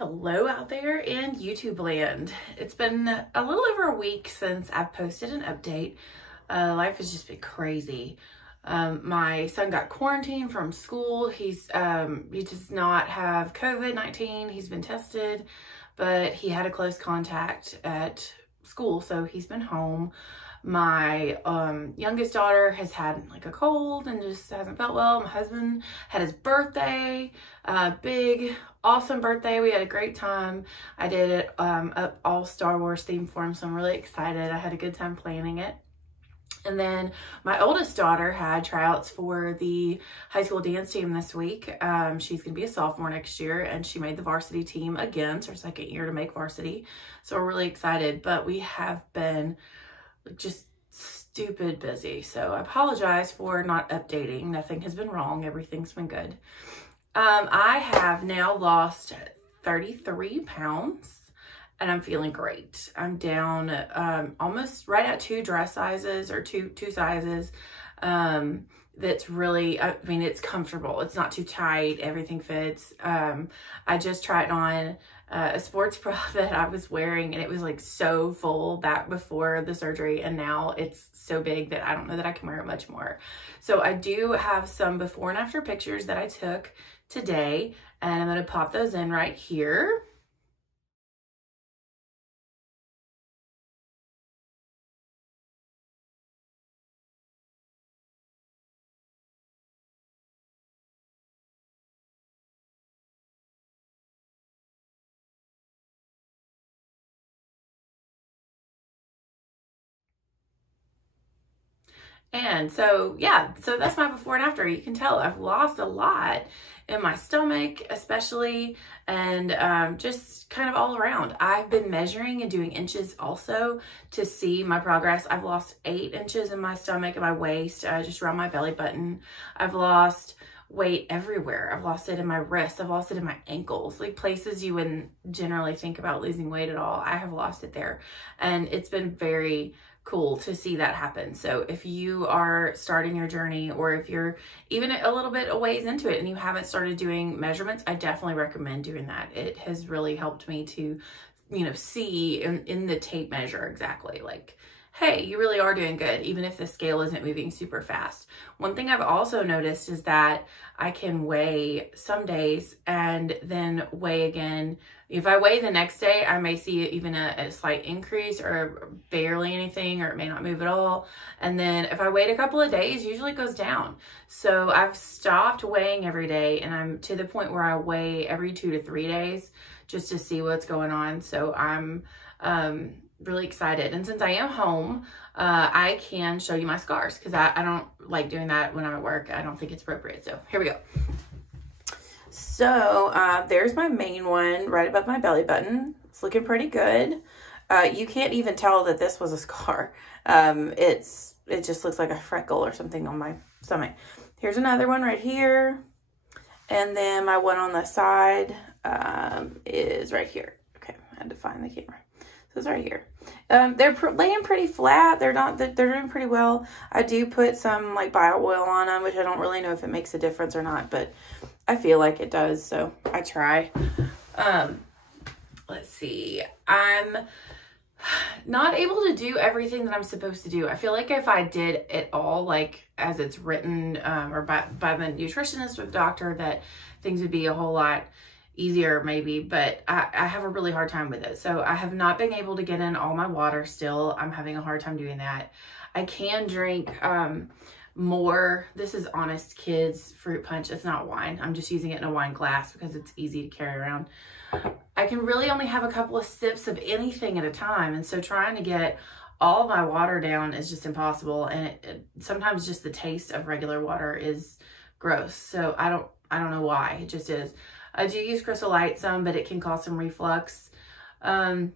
Hello out there in YouTube land. It's been a little over a week since I've posted an update. Life has just been crazy. My son got quarantined from school. He does not have COVID-19. He's been tested, but he had a close contact at school, so he's been home. My youngest daughter has had like a cold and just hasn't felt well. My husband had his birthday, big, awesome birthday. We had a great time. I did it up all Star Wars themed for him, so I'm really excited. I had a good time planning it. And then my oldest daughter had tryouts for the high school dance team this week. She's going to be a sophomore next year, and she made the varsity team again. It's her second year to make varsity. So we're really excited, but we have been just stupid busy. So I apologize for not updating. Nothing has been wrong. Everything's been good. I have now lost 33 pounds. And I'm feeling great. I'm down almost right at 2 dress sizes or two sizes. That's really, I mean, it's comfortable. It's not too tight. Everything fits. I just tried on a sports bra that I was wearing, and it was like so full back before the surgery, and now it's so big that I don't know that I can wear it much more. So I do have some before and after pictures that I took today, and I'm going to pop those in right here. And so, yeah, so that's my before and after. You can tell I've lost a lot in my stomach, especially, and just kind of all around. I've been measuring and doing inches also to see my progress. I've lost 8 inches in my stomach and my waist, just around my belly button. I've lost weight everywhere. I've lost it in my wrists. I've lost it in my ankles, like places you wouldn't generally think about losing weight at all. I have lost it there, and it's been very cool to see that happen. So if you are starting your journey, or if you're even a little bit a ways into it and you haven't started doing measurements, I definitely recommend doing that. It has really helped me to, you know, see in the tape measure exactly like, hey, you really are doing good, even if the scale isn't moving super fast. One thing I've also noticed is that I can weigh some days and then weigh again. If I weigh the next day, I may see even a slight increase or barely anything, or it may not move at all. And then if I wait a couple of days, usually it goes down. So I've stopped weighing every day, and I'm to the point where I weigh every 2 to 3 days just to see what's going on. So I'm really excited. And since I am home, I can show you my scars, because I don't like doing that when I'm at work. I don't think it's appropriate. So here we go. So there's my main one right above my belly button. It's looking pretty good. You can't even tell that this was a scar. It just looks like a freckle or something on my stomach. Here's another one right here. And then my one on the side is right here. Okay, I had to find the camera. So it's right here. They're laying pretty flat. They're doing pretty well. I do put some like bio oil on them, which I don't really know if it makes a difference or not, but I feel like it does, so I try. Let's see. I'm not able to do everything that I'm supposed to do. I feel like if I did it all like as it's written, or by the nutritionist or the doctor, that things would be a whole lot easier maybe, but I have a really hard time with it. So I have not been able to get in all my water still. I'm having a hard time doing that. I can drink more. This is Honest Kids fruit punch. It's not wine. I'm just using it in a wine glass because it's easy to carry around. I can really only have a couple of sips of anything at a time, and so trying to get all of my water down is just impossible. And sometimes just the taste of regular water is gross. So I don't know why. It just is. I do use Crystal Light some, but it can cause some reflux. You know,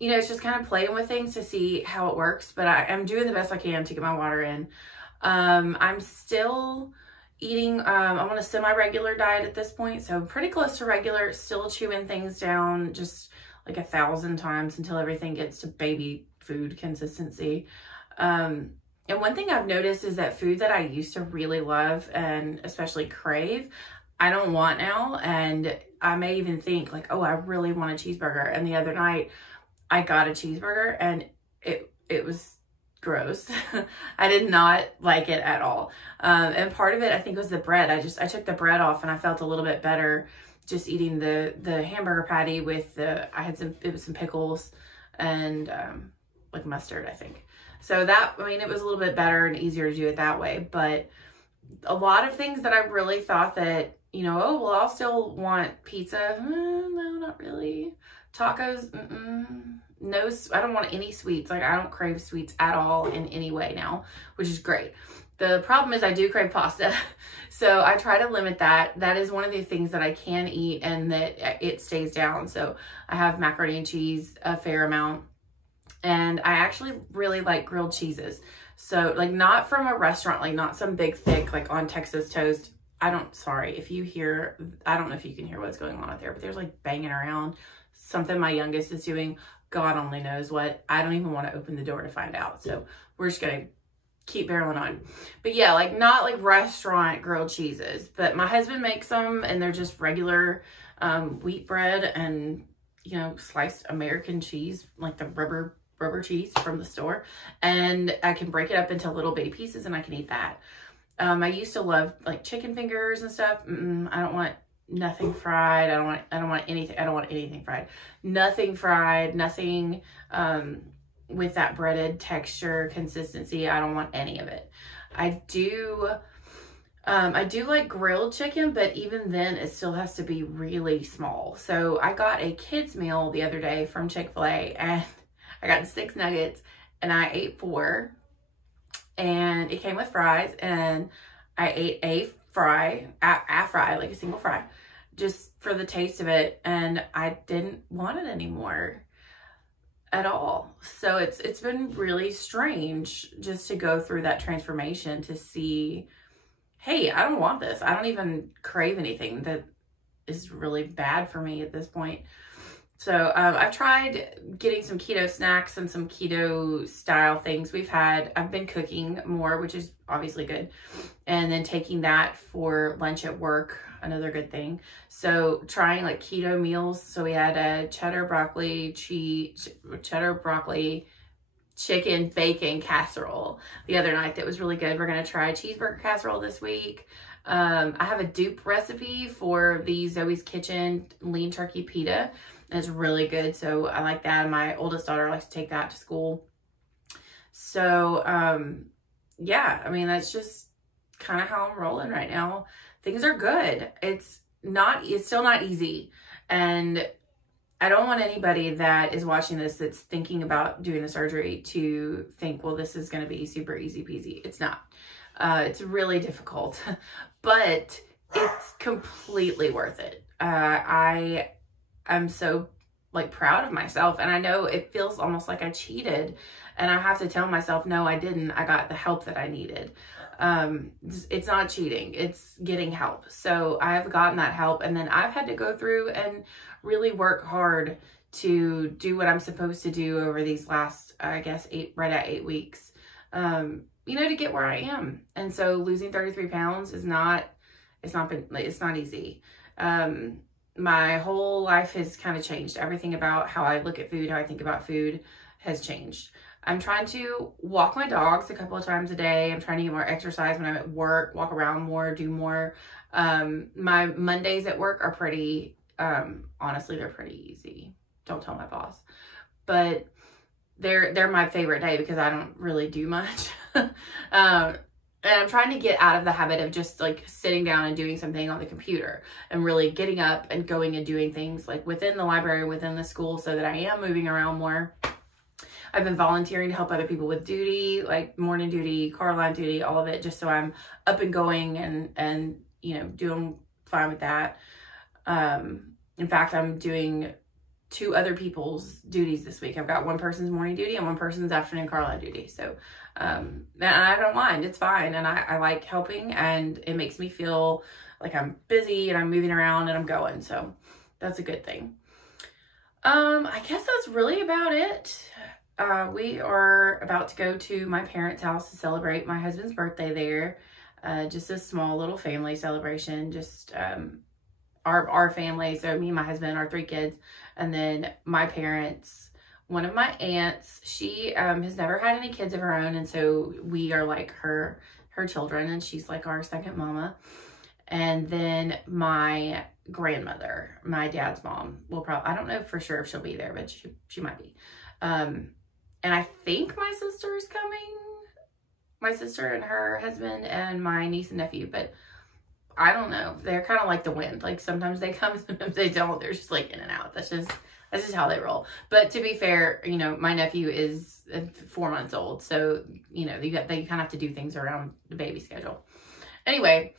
it's just kind of playing with things to see how it works, but I'm doing the best I can to get my water in. I'm still eating, I'm on a semi-regular diet at this point, so pretty close to regular, still chewing things down just like 1,000 times until everything gets to baby food consistency. And one thing I've noticed is that food that I used to really love and especially crave, I don't want now, and I may even think like, oh, I really want a cheeseburger. And the other night I got a cheeseburger and it was gross. I did not like it at all. And part of it, I think, was the bread. I took the bread off and I felt a little bit better just eating the hamburger patty with it was some pickles and like mustard, I think. So that, I mean, it was a little bit better and easier to do it that way. But a lot of things that I really thought that, you know, oh, well, I'll still want pizza. No, not really. Tacos, no, I don't want any sweets. Like, I don't crave sweets at all in any way now, which is great. The problem is I do crave pasta. So I try to limit that. That is one of the things that I can eat and that it stays down. So I have macaroni and cheese a fair amount. And I actually really like grilled cheeses. So like not from a restaurant, like not some big thick, like on Texas toast. Sorry, if you hear, I don't know if you can hear what's going on out there, but there's like banging around. Something my youngest is doing. God only knows what. I don't even want to open the door to find out. So we're just going to keep barreling on. But yeah, like not like restaurant grilled cheeses, but my husband makes them and they're just regular wheat bread and, you know, sliced American cheese, like the rubber cheese from the store. And I can break it up into little bitty pieces and I can eat that. I used to love like chicken fingers and stuff. I don't want nothing fried. I don't want anything fried. Nothing fried, nothing with that breaded texture, consistency. I don't want any of it. I do like grilled chicken, but even then it still has to be really small. So I got a kids meal the other day from Chick-fil-A and I got 6 nuggets and I ate 4 and it came with fries and I ate a fry, like a single fry, just for the taste of it. And I didn't want it anymore at all. So it's been really strange just to go through that transformation to see, hey, I don't want this. I don't even crave anything that is really bad for me at this point. So I've tried getting some keto snacks and some keto style things. I've been cooking more, which is obviously good. And then taking that for lunch at work, another good thing. So trying like keto meals. So we had a cheddar broccoli chicken bacon casserole the other night that was really good. We're going to try a cheeseburger casserole this week. I have a dupe recipe for the Zoe's Kitchen lean turkey pita. It's really good. So I like that. My oldest daughter likes to take that to school. So, yeah, I mean, that's just kind of how I'm rolling right now. Things are good. It's still not easy. And I don't want anybody that is watching this that's thinking about doing the surgery to think, well, this is going to be super easy peasy. It's not. It's really difficult, but it's completely worth it. I'm so like proud of myself, and I know it feels almost like I cheated, and I have to tell myself, no, I didn't. I got the help that I needed. It's not cheating, it's getting help. So I've gotten that help, and then I've had to go through and really work hard to do what I'm supposed to do over these last, I guess, right at 8 weeks, you know, to get where I am. And so losing 33 pounds it's not easy. My whole life has kind of changed. Everything about how I look at food, how I think about food has changed. I'm trying to walk my dogs a couple of times a day. I'm trying to get more exercise when I'm at work, walk around more, do more. My Mondays at work are pretty, honestly, they're pretty easy. Don't tell my boss. But they're my favorite day because I don't really do much. And I'm trying to get out of the habit of just like sitting down and doing something on the computer and really getting up and going and doing things like within the library, within the school, so that I am moving around more. I've been volunteering to help other people with duty, like morning duty, car line duty, all of it, just so I'm up and going and you know, doing fine with that. In fact, I'm doing 2 other people's duties this week. I've got one person's morning duty and one person's afternoon car line duty. So, and I don't mind, it's fine. And I like helping, and it makes me feel like I'm busy and I'm moving around and I'm going. So that's a good thing. I guess that's really about it. We are about to go to my parents' house to celebrate my husband's birthday there. Just a small little family celebration, just, our family. So me and my husband, our 3 kids, and then my parents. One of my aunts, she has never had any kids of her own, and so we are like her children, and she's like our second mama. And then my grandmother, my dad's mom, will probably, I don't know for sure if she'll be there, but she might be. And I think my sister is coming. My sister and her husband and my niece and nephew, but I don't know. They're kind of like the wind. Like sometimes they come, sometimes they don't. They're just like in and out. That's just how they roll. But to be fair, you know, my nephew is 4 months old. So, you know, they kind of have to do things around the baby schedule. Anyway,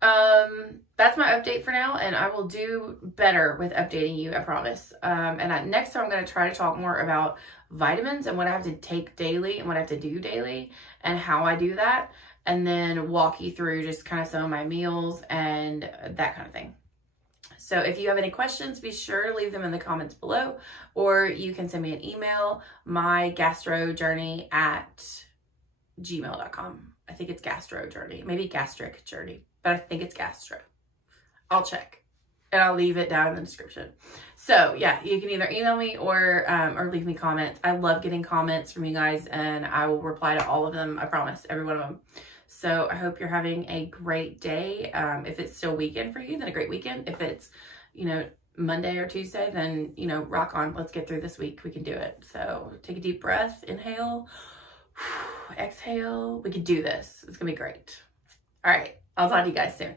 that's my update for now. And I will do better with updating you, I promise. Next time I'm going to try to talk more about vitamins and what I have to take daily and what I have to do daily and how I do that. And then walk you through just kind of some of my meals and that kind of thing. So if you have any questions, be sure to leave them in the comments below, or you can send me an email, mygastrojourney@gmail.com. I think it's gastro journey, maybe gastric journey, but I think it's gastro. I'll check and I'll leave it down in the description. So yeah, you can either email me or leave me comments. I love getting comments from you guys, and I will reply to all of them. I promise, every one of them. So I hope you're having a great day. If it's still weekend for you, then a great weekend. If it's, you know, Monday or Tuesday, then, you know, rock on. Let's get through this week. We can do it. So take a deep breath, inhale, exhale. We can do this. It's gonna be great. All right. I'll talk to you guys soon.